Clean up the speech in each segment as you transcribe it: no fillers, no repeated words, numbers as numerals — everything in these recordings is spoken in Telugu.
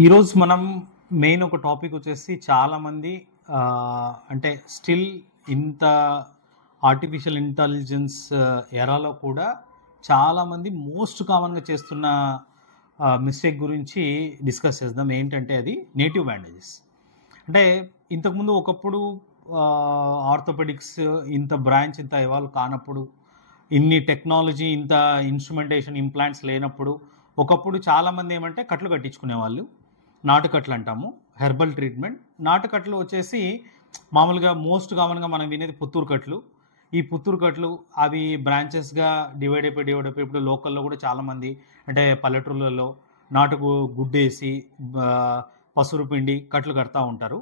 ఈరోజు మనం మెయిన్ ఒక టాపిక్ వచ్చేసి చాలామంది అంటే స్టిల్ ఇంత ఆర్టిఫిషియల్ ఇంటెలిజెన్స్ ఎరాలో కూడా చాలామంది మోస్ట్ కామన్గా చేస్తున్న మిస్టేక్ గురించి డిస్కస్ చేద్దాం. ఏంటంటే అది నేటివ్ బ్యాండేజెస్. అంటే ఇంతకుముందు ఒకప్పుడు ఆర్థోపెడిక్స్ ఇంత బ్రాంచ్ ఇంత ఎవాల్వ్ కానప్పుడు, ఇన్ని టెక్నాలజీ ఇంత ఇన్స్ట్రుమెంటేషన్ ఇంప్లాంట్స్ లేనప్పుడు ఒకప్పుడు చాలామంది ఏమంటే కట్లు కట్టించుకునేవాళ్ళు. నాటుకట్లు అంటాము, హెర్బల్ ట్రీట్మెంట్. నాటుకట్లు వచ్చేసి మామూలుగా మోస్ట్ కామన్గా మనం వినేది పుత్తూరు కట్లు. ఈ పుత్తూరు కట్లు అవి బ్రాంచెస్గా డివైడ్ అయిపోయి ఇప్పుడు లోకల్లో కూడా చాలామంది అంటే పల్లెటూళ్ళలో నాటుకు గుడ్డేసి పసురు పిండి కట్లు కడతా ఉంటారు.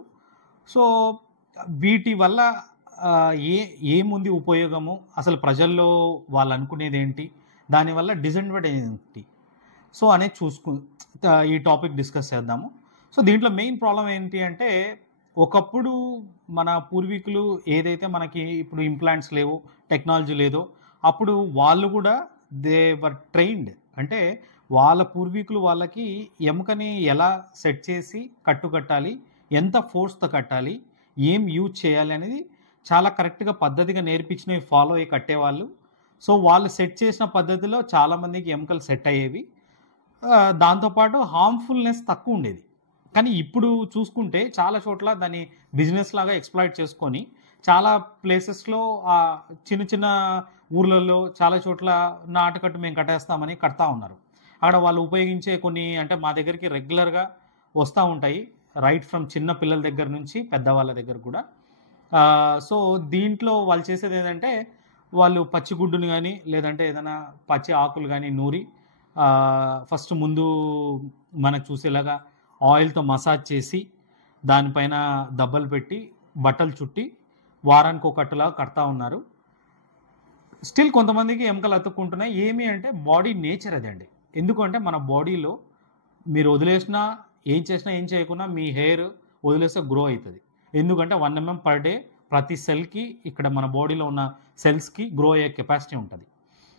సో వీటి వల్ల ఏ ఏముంది ఉపయోగము, అసలు ప్రజల్లో వాళ్ళు అనుకునేది ఏంటి, దానివల్ల డిసడ్వాంటేజ్ ఏంటి, సో అనేది ఈ టాపిక్ డిస్కస్ చేద్దాము. సో దీంట్లో మెయిన్ ప్రాబ్లం ఏంటి అంటే, ఒకప్పుడు మన పూర్వీకులు ఏదైతే మనకి ఇప్పుడు ఇంప్లాంట్స్ లేవు, టెక్నాలజీ లేదో, అప్పుడు వాళ్ళు కూడా దే వర్ ట్రైన్డ్. అంటే వాళ్ళ పూర్వీకులు వాళ్ళకి ఎముకని ఎలా సెట్ చేసి కట్టాలి, ఎంత ఫోర్స్తో కట్టాలి, ఏం యూజ్ చేయాలి అనేది చాలా కరెక్ట్గా పద్ధతిగా నేర్పించినవి ఫాలో అయ్యి కట్టేవాళ్ళు. సో వాళ్ళు సెట్ చేసిన పద్ధతిలో చాలామందికి ఎముకలు సెట్ అయ్యేవి. దాంతోపాటు హార్మ్ఫుల్నెస్ తక్కువ ఉండేది. కానీ ఇప్పుడు చూసుకుంటే చాలా చోట్ల దాన్ని బిజినెస్ లాగా ఎక్స్‌ప్లాయిట్ చేసుకొని చాలా ప్లేసెస్‌లో చిన్న చిన్న ఊర్లలో చాలా చోట్ల నాటుకట్టు మేము కట్టేస్తామని కడతా ఉన్నారు. అక్కడ వాళ్ళు ఉపయోగించే కొన్ని అంటే మా దగ్గరికి రెగ్యులర్‌గా వస్తూ ఉంటాయి. రైట్ ఫ్రమ్ చిన్న పిల్లల దగ్గర నుంచి పెద్దవాళ్ళ దగ్గర కూడా. సో దీంట్లో వాళ్ళు చేసేది ఏంటంటే, వాళ్ళు పచ్చి గుడ్డుని కానీ లేదంటే ఏదైనా పచ్చి ఆకులు కానీ నూరి ఫస్ట్ ముందు మనకు చూసేలాగా ఆయిల్తో మసాజ్ చేసి దానిపైన దెబ్బలు పెట్టి బట్టలు చుట్టి వారానికి ఒక కట్టులాగా కడతా ఉన్నారు. స్టిల్ కొంతమందికి ఎముకలు అతుక్కుంటున్నాయి. ఏమి అంటే బాడీ నేచర్ అదండి. ఎందుకంటే మన బాడీలో మీరు వదిలేసినా ఏం చేసినా ఏం చేయకున్నా మీ హెయిర్ వదిలేస్తే గ్రో అవుతుంది. ఎందుకంటే 1 mm పర్ డే ప్రతి సెల్కి ఇక్కడ మన బాడీలో ఉన్న సెల్స్కి గ్రో అయ్యే కెపాసిటీ ఉంటుంది.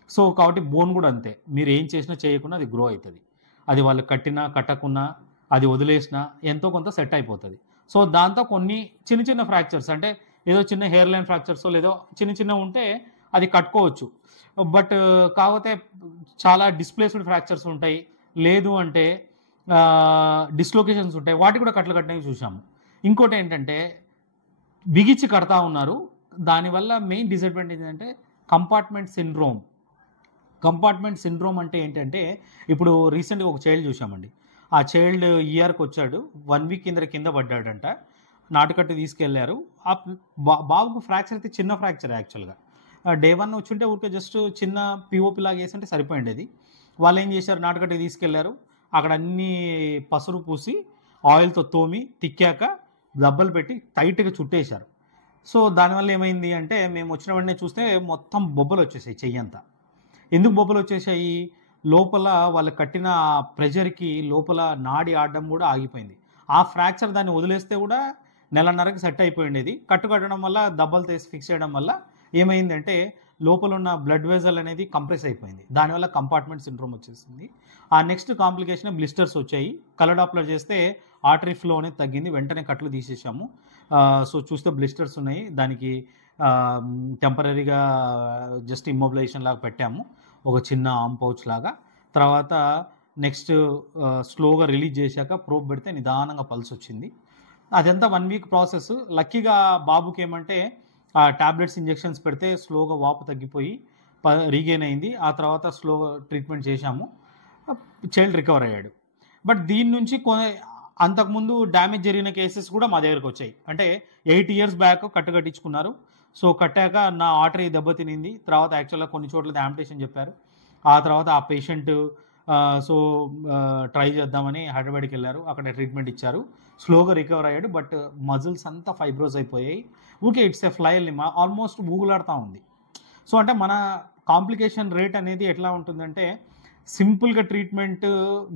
సో కాబట్టి బోన్ కూడా అంతే, మీరు ఏం చేసినా చేయకున్నా అది గ్రో అవుతుంది. అది వాళ్ళు కట్టినా కట్టకున్నా అది వదిలేసినా ఎంతో కొంత సెట్ అయిపోతుంది. సో దాంతో కొన్ని చిన్న చిన్న ఫ్రాక్చర్స్ అంటే ఏదో చిన్న హెయిర్ లైన్ ఫ్రాక్చర్స్ లేదో చిన్న చిన్న ఉంటే అది కట్టుకోవచ్చు. బట్ కాకపోతే చాలా డిస్ప్లేస్డ్ ఫ్రాక్చర్స్ ఉంటాయి, లేదు అంటే డిస్లొకేషన్స్ ఉంటాయి, వాటి కూడా కట్టలు కట్టినవి చూసాము. ఇంకోటి ఏంటంటే బిగించి కడతా ఉన్నారు. దానివల్ల మెయిన్ డిసడ్వాంటేజ్ ఏంటంటే కంపార్ట్మెంట్ సిండ్రోమ్ అంటే ఏంటంటే, ఇప్పుడు రీసెంట్గా ఒక చైల్డ్ చూసామండి. ఆ చైల్డ్ ఈఆర్కి వచ్చాడు, 1 వీక్ కింద పడ్డాడంట. నాటుకట్టు తీసుకెళ్లారు. ఆ బాబుకు ఫ్రాక్చర్ అయితే చిన్న ఫ్రాక్చర్ యాక్చువల్గా. డే 1 వచ్చుంటే ఊరికే జస్ట్ చిన్న పిఓపి లాగా వేసి అంటే సరిపోయిండేది. వాళ్ళు ఏం చేశారు, నాటుకట్టు తీసుకెళ్లారు, అక్కడ అన్నీ పసురు పూసి ఆయిల్తో తోమి తిక్కాక దెబ్బలు పెట్టి టైట్గా చుట్టేశారు. సో దానివల్ల ఏమైంది అంటే, మేము వచ్చిన వెంటనే చూస్తే మొత్తం బొబ్బలు వచ్చేసాయి చెయ్యంతా. ఎందుకు బొబ్బలు వచ్చేసాయి, లోపల వాళ్ళు కట్టిన ప్రెషర్కి లోపల నాడి ఆడడం కూడా ఆగిపోయింది. ఆ ఫ్రాక్చర్ దాన్ని వదిలేస్తే కూడా నెలన్నరకి సెట్ అయిపోయిండేది. కట్టడం వల్ల దెబ్బలు తీసి ఫిక్స్ చేయడం వల్ల ఏమైందంటే లోపల ఉన్న బ్లడ్ వెజల్ అనేది కంప్రెస్ అయిపోయింది. దానివల్ల కంపార్ట్మెంట్ సిండ్రోమ్ వచ్చేసింది. ఆ నెక్స్ట్ కాంప్లికేషన్ బ్లిస్టర్స్ వచ్చాయి. కలర్ డాప్లర్ చేస్తే ఆర్టరీ ఫ్లో అనేది తగ్గింది, వెంటనే కట్లు తీసేసాము. సో చూస్తే బ్లిస్టర్స్ ఉన్నాయి. దానికి టెంపరీగా జస్ట్ ఇమ్మొబిలైజేషన్ లాగా పెట్టాము, ఒక చిన్న ఆర్మ్ పౌచ్ లాగా. తర్వాత నెక్స్ట్ స్లోగా రిలీజ్ చేశాక ప్రోబ్ పెడితే నిదానంగా పల్స్ వచ్చింది. అదంతా 1 వీక్ ప్రాసెస్. లక్కీగా బాబుకి ఏమంటే టాబ్లెట్స్ ఇంజెక్షన్స్ పెడితే స్లోగా వాపు తగ్గిపోయి రీగెయిన్ అయింది. ఆ తర్వాత స్లోగా ట్రీట్మెంట్ చేశాము, చైల్డ్ రికవర్ అయ్యాడు. బట్ దీని నుంచి అంతకుముందు డ్యామేజ్ జరిగిన కేసెస్ కూడా మా దగ్గరకు వచ్చాయి. అంటే 8 years బ్యాక్ కట్టించుకున్నారు. సో కట్టాక నా ఆర్టరీ దెబ్బతినింది. తర్వాత యాక్చువల్గా కొన్ని చోట్ల యాంపిటేషన్ చెప్పారు. ఆ తర్వాత ఆ పేషెంట్ సో ట్రై చేద్దామని హైదరాబాద్కి వెళ్ళారు, అక్కడ ట్రీట్మెంట్ ఇచ్చారు, స్లోగా రికవర్ అయ్యాడు. బట్ మజిల్స్ అంతా ఫైబ్రోజ్ అయిపోయాయి. Okay, it's a flail almost ఊగులాడుతూ ఉంది. సో అంటే మన కాంప్లికేషన్ రేట్ అనేది ఎట్లా ఉంటుందంటే, సింపుల్గా ట్రీట్మెంట్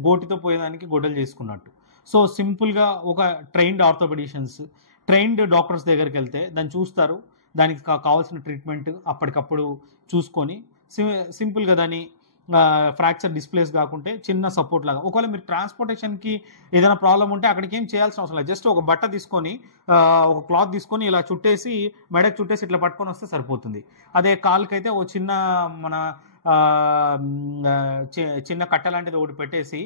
గోటితో పోయేదానికి గొడ్డలు చేసుకున్నట్టు. సో సింపుల్గా ఒక ట్రైన్డ్ ఆర్థోపెడిషియన్స్, ట్రైన్డ్ డాక్టర్స్ దగ్గరికి వెళ్తే దాన్ని చూస్తారు, దానికి కావాల్సిన ట్రీట్మెంట్ అప్పటికప్పుడు చూసుకొని సింపుల్గా దాన్ని ఫ్రాక్చర్ డిస్ప్లేస్ కాకుంటే చిన్న సపోర్ట్ లాగా. ఒకవేళ మీరు ట్రాన్స్పోర్టేషన్కి ఏదైనా ప్రాబ్లం ఉంటే అక్కడికి ఏం చేయాల్సిన అవసరం లేదు. జస్ట్ ఒక బట్ట తీసుకొని ఒక క్లాత్ తీసుకొని ఇలా చుట్టేసి మెడకు చుట్టేసి ఇట్లా పట్టుకొని వస్తే సరిపోతుంది. అదే కాలుకైతే ఓ చిన్న మన చిన్న కట్ట లాంటిది ఒకటి పెట్టేసి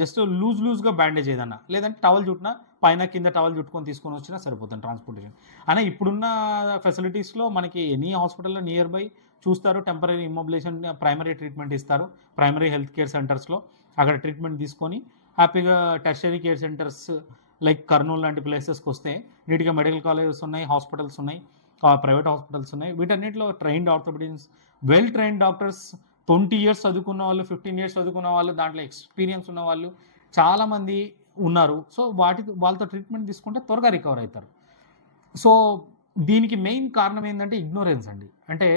జస్ట్ లూజ్గా బ్యాండేజ్ ఏదన్నా, లేదంటే టవల్ చుట్టినా పైన కింద టవల్ చుట్టుకొని తీసుకొని వచ్చినా సరిపోతుంది ట్రాన్స్పోర్టేషన్. అయినా ఇప్పుడున్న ఫెసిలిటీస్లో మనకి ఎనీ హాస్పిటల్లో నియర్ బై చూస్తారు, టెంపరీ ఇమ్మొబిలైజేషన్ ప్రైమరీ ట్రీట్మెంట్ ఇస్తారు ప్రైమరీ హెల్త్ కేర్ సెంటర్స్లో. అక్కడ ట్రీట్మెంట్ తీసుకొని హ్యాపీగా tertiary care centres like Kurnool లాంటి ప్లేసెస్కి వస్తే నీట్గా మెడికల్ కాలేజెస్ ఉన్నాయి, హాస్పిటల్స్ ఉన్నాయి, ప్రైవేట్ హాస్పిటల్స్ ఉన్నాయి. వీటన్నిటిలో trained orthopaedicians, well trained doctors, 20 years చదువుకున్న వాళ్ళు, 15 years చదువుకున్న వాళ్ళు, దాంట్లో ఎక్స్పీరియన్స్ ఉన్న వాళ్ళు చాలామంది ఉన్నారు. సో వాళ్ళతో ట్రీట్మెంట్ తీసుకుంటే త్వరగా రికవర్ అవుతారు. సో దీనికి మెయిన్ కారణం ఏంటంటే ఇగ్నోరెన్స్ అండి. అంటే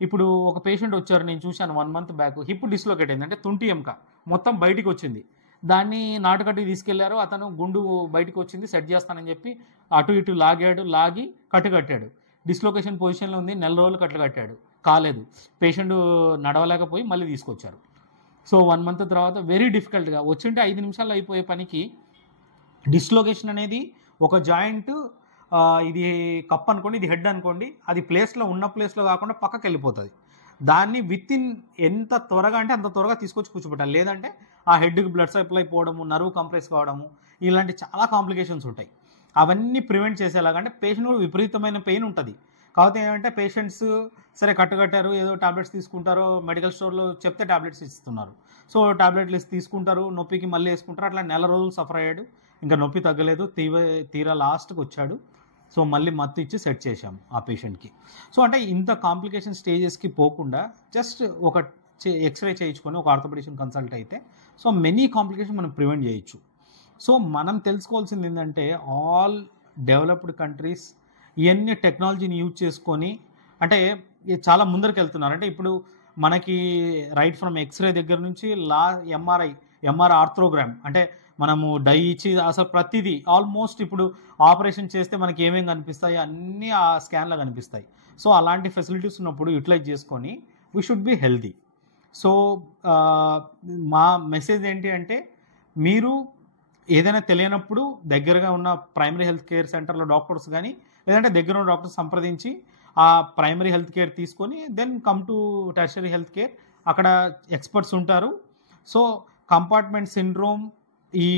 ఇప్పుడు ఒక పేషెంట్ వచ్చారు, నేను చూశాను 1 month బ్యాక్, హిప్ డిస్లోకేట్ అయింది, అంటే తుంటి ఎముక మొత్తం బయటికి వచ్చింది. దాన్ని నాటుకట్టుకి తీసుకెళ్లారు, అతను గుండు బయటకు వచ్చింది, సెట్ చేస్తానని చెప్పి అటు ఇటు లాగి కట్టాడు. డిస్లోకేషన్ పొజిషన్లో ఉంది, 4 రోజులు కట్టాడు, కాలేదు. పేషెంట్ నడవలేకపోయి మళ్ళీ తీసుకొచ్చారు. సో 1 month తర్వాత వెరీ డిఫికల్ట్గా వచ్చింటే 5 నిమిషాల్లో అయిపోయే పనికి డిస్లోకేషన్ అనేది ఒక జాయింట్, ఇది కప్ అనుకోండి, ఇది హెడ్ అనుకోండి, అది ప్లేస్లో ఉన్న ప్లేస్లో కాకుండా పక్కకి వెళ్ళిపోతుంది. దాన్ని విత్ ఇన్ ఎంత త్వరగా అంటే అంత త్వరగా తీసుకొచ్చి కూర్చోబెట్టాలి. లేదంటే ఆ హెడ్కి బ్లడ్ సప్లై పోవడము, నర్వ్ కంప్రెస్ కావడము, ఇలాంటి చాలా కాంప్లికేషన్స్ ఉంటాయి. అవన్నీ ప్రివెంట్ చేసేలాగా, అంటే పేషెంట్ కూడా విపరీతమైన పెయిన్ ఉంటుంది. కాకపోతే ఏమంటే పేషెంట్స్ సరే కట్టారు, ఏదో టాబ్లెట్స్ తీసుకుంటారో, మెడికల్ స్టోర్లో చెప్తే టాబ్లెట్స్ ఇస్తున్నారు. సో టాబ్లెట్లు తీసుకుంటారు, నొప్పికి మళ్ళీ వేసుకుంటారు. అట్లా 4 రోజులు సఫర్ అయ్యాడు, ఇంకా నొప్పి తగ్గలేదు, తీరా లాస్ట్కి వచ్చాడు. సో మళ్ళీ మత్తు ఇచ్చి సెట్ చేశాము ఆ పేషెంట్కి. సో అంటే ఇంత కాంప్లికేషన్ స్టేజెస్కి పోకుండా జస్ట్ ఒక ఎక్స్రే చేయించుకొని ఒక ఆర్థోపెడిషన్ కన్సల్ట్ అయితే సో మెనీ కాంప్లికేషన్ మనం ప్రివెంట్ చేయొచ్చు. సో మనం తెలుసుకోవాల్సింది ఏంటంటే ఆల్ డెవలప్డ్ కంట్రీస్ ఇవన్నీ టెక్నాలజీని యూజ్ చేసుకొని అంటే చాలా ముందరికి వెళ్తున్నారు. అంటే ఇప్పుడు మనకి రైట్ ఫ్రమ్ ఎక్స్రే దగ్గర నుంచి ఎంఆర్ ఆర్థ్రోగ్రామ్, అంటే మనము డై ఇచ్చి అసలు ప్రతిదీ ఆల్మోస్ట్ ఇప్పుడు ఆపరేషన్ చేస్తే మనకి ఏమేమి కనిపిస్తాయి అన్నీ ఆ స్కాన్లో కనిపిస్తాయి. సో అలాంటి ఫెసిలిటీస్ ఉన్నప్పుడు యూటిలైజ్ చేసుకొని we should be healthy. So మా మెసేజ్ ఏంటి అంటే, మీరు ఏదైనా తెలియనప్పుడు దగ్గరగా ఉన్న ప్రైమరీ హెల్త్ కేర్ సెంటర్లో డాక్టర్స్ కానీ లేదంటే దగ్గర ఉన్న డాక్టర్స్ సంప్రదించి ఆ ప్రైమరీ హెల్త్ కేర్ తీసుకొని then come to tertiary health care, అక్కడ ఎక్స్పర్ట్స్ ఉంటారు. సో కంపార్ట్మెంట్ సిండ్రోమ్, ఈ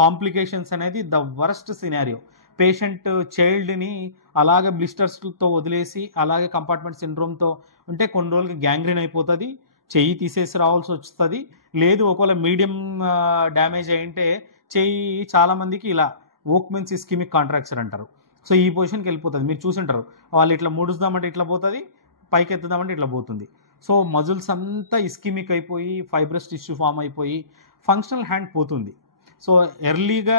కాంప్లికేషన్స్ అనేది ద వర్స్ట్ సినారియో. పేషెంట్ చైల్డ్ని అలాగే బ్లిస్టర్స్తో వదిలేసి అలాగే కంపార్ట్మెంట్ సిండ్రోమ్తో ఉంటే కొన్ని రోజులకి గ్యాంగ్రీన్ అయిపోతుంది, చెయ్యి తీసేసి రావాల్సి వస్తుంది. లేదు ఒకవేళ మీడియం డ్యామేజ్ అయింటే చెయ్యి చాలామందికి ఇలా వోక్మెన్స్ ఇస్కిమిక్ కాంట్రాక్చర్ అంటారు. సో ఈ పొజిషన్కి వెళ్ళిపోతుంది. మీరు చూసింటారు, వాళ్ళు ఇట్లా ముడుస్తామంటే ఇట్లా పోతుంది, పైకి ఎత్తుదామంటే ఇట్లా పోతుంది. సో మజిల్స్ అంతా ఇస్కిమిక్ అయిపోయి ఫైబ్రస్ టిష్యూ ఫామ్ అయిపోయి ఫంక్షనల్ హ్యాండ్ పోతుంది. సో ఎర్లీగా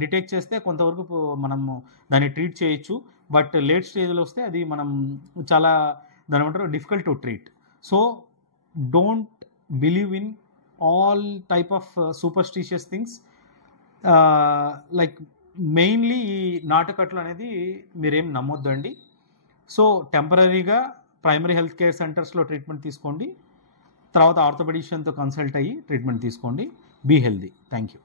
డిటెక్ట్ చేస్తే కొంతవరకు మనము దాన్ని ట్రీట్ చేయొచ్చు. బట్ లేట్ స్టేజ్లో వస్తే అది మనం చాలా దాని ఏమంటారు difficult to treat. So don't believe in all type of superstitious things. Like mainly ఈ నాటుకట్లు అనేది మీరేం నమ్మొద్దండి. సో టెంపరీగా ప్రైమరీ హెల్త్ కేర్ సెంటర్స్లో ట్రీట్మెంట్ తీసుకోండి, తర్వాత ఆర్థోపెడిషియన్తో కన్సల్ట్ అయ్యి ట్రీట్మెంట్ తీసుకోండి. Be healthy. Thank you.